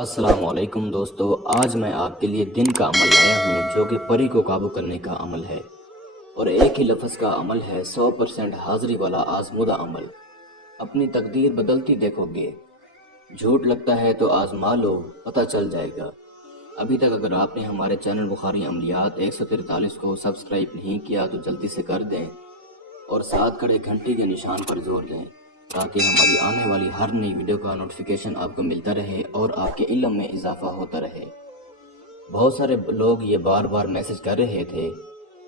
अस्सलाम वालेकुम दोस्तों, आज मैं आपके लिए दिन का अमल लाया हूँ जो कि परी को काबू करने का अमल है। और एक ही लफ्ज़ का अमल है, 100% हाज़िरी वाला आज़मूदा अमल। अपनी तकदीर बदलती देखोगे। झूठ लगता है तो आज़मा लो, पता चल जाएगा। अभी तक अगर आपने हमारे चैनल बुखारी अमलियात 143 को सब्सक्राइब नहीं किया तो जल्दी से कर दें और साथ खड़े घंटी के निशान पर जोर दें ताकि हमारी आने वाली हर नई वीडियो का नोटिफिकेशन आपको मिलता रहे और आपके इल्म में इजाफा होता रहे। बहुत सारे लोग ये बार बार मैसेज कर रहे थे,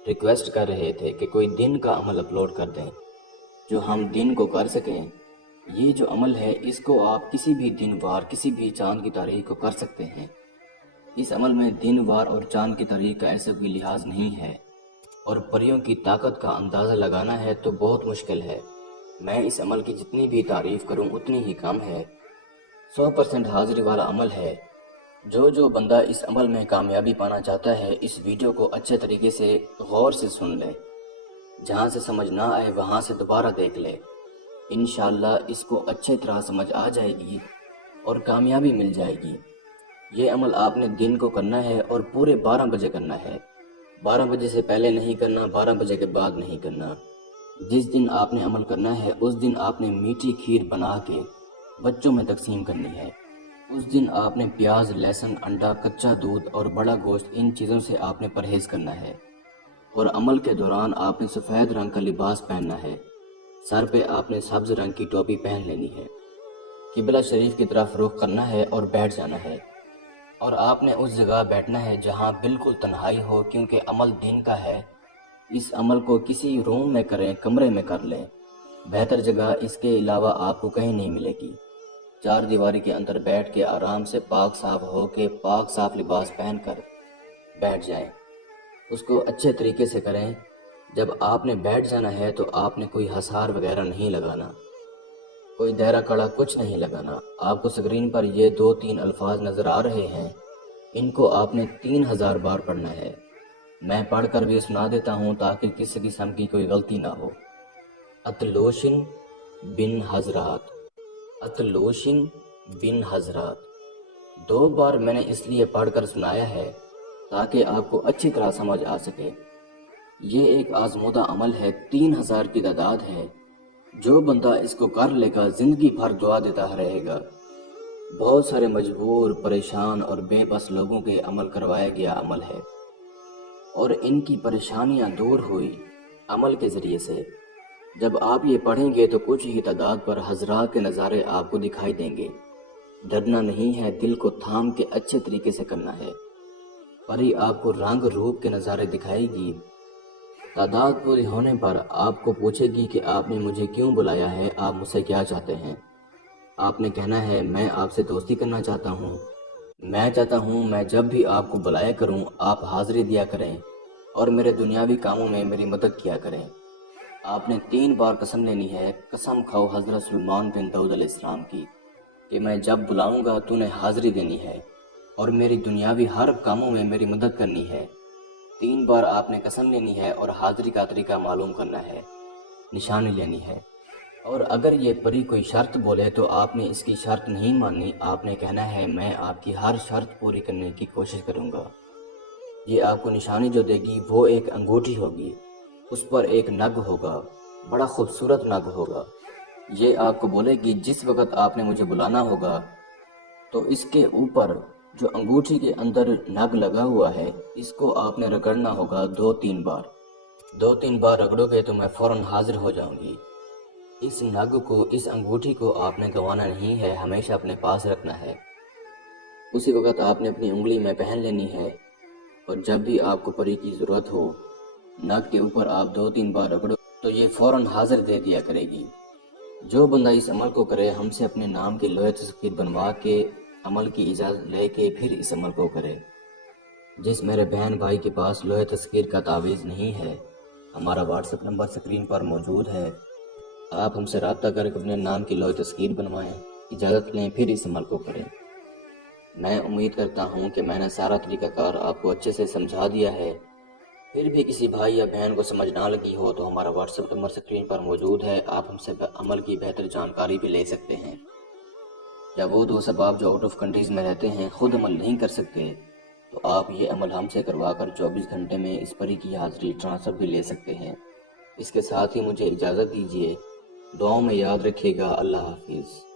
रिक्वेस्ट कर रहे थे कि कोई दिन का अमल अपलोड कर दें जो हम दिन को कर सकें। ये जो अमल है इसको आप किसी भी दिन वार, किसी भी चांद की तारीख को कर सकते हैं। इस अमल में दिन वार और चांद की तारीख का ऐसा कोई लिहाज नहीं है और परियों की ताकत का अंदाज़ा लगाना है तो बहुत मुश्किल है। मैं इस अमल की जितनी भी तारीफ़ करूं उतनी ही कम है। 100% हाज़िरी वाला अमल है। जो बंदा इस अमल में कामयाबी पाना चाहता है इस वीडियो को अच्छे तरीके से गौर से सुन ले। जहां से समझ ना आए वहां से दोबारा देख ले। इंशाअल्लाह इसको अच्छी तरह समझ आ जाएगी और कामयाबी मिल जाएगी। ये अमल आपने दिन को करना है और पूरे 12 बजे करना है। 12 बजे से पहले नहीं करना, 12 बजे के बाद नहीं करना। जिस दिन आपने अमल करना है उस दिन आपने मीठी खीर बना के बच्चों में तकसीम करनी है। उस दिन आपने प्याज, लहसुन, अंडा, कच्चा दूध और बड़ा गोश्त, इन चीज़ों से आपने परहेज़ करना है। और अमल के दौरान आपने सफ़ेद रंग का लिबास पहनना है। सर पे आपने सब्ज़ रंग की टोपी पहन लेनी है। किबला शरीफ की तरफ रुख करना है और बैठ जाना है। और आपने उस जगह बैठना है जहाँ बिल्कुल तन्हाई हो, क्योंकि अमल दिन का है। इस अमल को किसी रूम में करें, कमरे में कर लें। बेहतर जगह इसके अलावा आपको कहीं नहीं मिलेगी। 4 दीवारी के अंदर बैठ के आराम से पाक साफ हो के पाक साफ लिबास पहनकर बैठ जाएं। उसको अच्छे तरीके से करें। जब आपने बैठ जाना है तो आपने कोई हसार वगैरह नहीं लगाना, कोई दायरा कड़ा कुछ नहीं लगाना। आपको स्क्रीन पर ये 2-3 अल्फाज नज़र आ रहे हैं, इनको आपने 3000 बार पढ़ना है। मैं पढ़कर भी सुना देता हूँ ताकि किसी किस्म की कोई गलती ना हो। अतलोशिन बिन हजरात, अतलोशिन बिन हजरात। 2 बार मैंने इसलिए पढ़कर सुनाया है ताकि आपको अच्छी तरह समझ आ सके। ये एक आजमूदा अमल है, 3000 की तादाद है। जो बंदा इसको कर लेगा ज़िंदगी भर दुआ देता रहेगा। बहुत सारे मजबूर, परेशान और बेबस लोगों के अमल करवाया गया अमल है और इनकी परेशानियां दूर हुई अमल के ज़रिए से। जब आप ये पढ़ेंगे तो कुछ ही तादाद पर हजरात के नज़ारे आपको दिखाई देंगे। डरना नहीं है, दिल को थाम के अच्छे तरीके से करना है। परी आपको रंग रूप के नज़ारे दिखाएगी। तादाद पूरी होने पर आपको पूछेगी कि आपने मुझे क्यों बुलाया है, आप मुझसे क्या चाहते हैं। आपने कहना है, मैं आपसे दोस्ती करना चाहता हूँ। मैं चाहता हूँ मैं जब भी आपको बुलाया करूँ आप हाज़िरी दिया करें और मेरे दुनियावी कामों में मेरी मदद किया करें। आपने 3 बार कसम लेनी है। कसम खाओ हज़रत सुलेमान बिन दाऊद अलैहिस्सलाम की कि मैं जब बुलाऊंगा तूने हाज़िरी देनी है और मेरी दुनियावी हर कामों में मेरी मदद करनी है। 3 बार आपने कसम लेनी है और हाज़िरी का तरीका मालूम करना है, निशानी लेनी है। और अगर ये परी कोई शर्त बोले तो आपने इसकी शर्त नहीं माननी। आपने कहना है, मैं आपकी हर शर्त पूरी करने की कोशिश करूँगा। ये आपको निशानी जो देगी वो एक अंगूठी होगी, उस पर एक नग होगा, बड़ा खूबसूरत नग होगा। ये आपको बोलेगी जिस वक़्त आपने मुझे बुलाना होगा तो इसके ऊपर जो अंगूठी के अंदर नग लगा हुआ है इसको आपने रगड़ना होगा 2-3 बार। 2-3 बार रगड़ोगे तो मैं फ़ौरन हाजिर हो जाऊंगी। इस नग को, इस अंगूठी को आपने गंवाना नहीं है, हमेशा अपने पास रखना है। उसी वक़्त आपने अपनी उंगली में पहन लेनी है और जब भी आपको परी की ज़रूरत हो नग के ऊपर आप 2-3 बार रगड़ो तो ये फ़ौरन हाजिर दे दिया करेगी। जो बंदा इस अमल को करे हमसे अपने नाम की लोहे तस्वीर बनवा के अमल की इजाज़त लेके फिर इस अमल को करे। जिस मेरे बहन भाई के पास लोहे तस्वीर का तावीज़ नहीं है, हमारा व्हाट्सएप नंबर स्क्रीन पर मौजूद है। आप हमसे रब्ता करके अपने नाम की लोहे तस्वीर बनवाएं, इजाज़त लें, फिर इस अमल को करें। मैं उम्मीद करता हूँ कि मैंने सारा तरीक़ाकार आपको अच्छे से समझा दिया है। फिर भी किसी भाई या बहन को समझ ना लगी हो तो हमारा व्हाट्सएप नंबर स्क्रीन पर मौजूद है। आप हमसे अमल की बेहतर जानकारी भी ले सकते हैं। یا وہ دوست احباب جو آؤٹ آف کنٹریز میں رہتے ہیں خود عمل نہیں کر سکتے تو آپ یہ عمل ہم سے کروا کر 24 گھنٹے میں اس پری کی حاضری ٹرانسفر بھی لے سکتے ہیں۔ اس کے ساتھ ہی مجھے اجازت دیجیے، دعاؤں میں یاد رکھیے گا۔ اللہ حافظ۔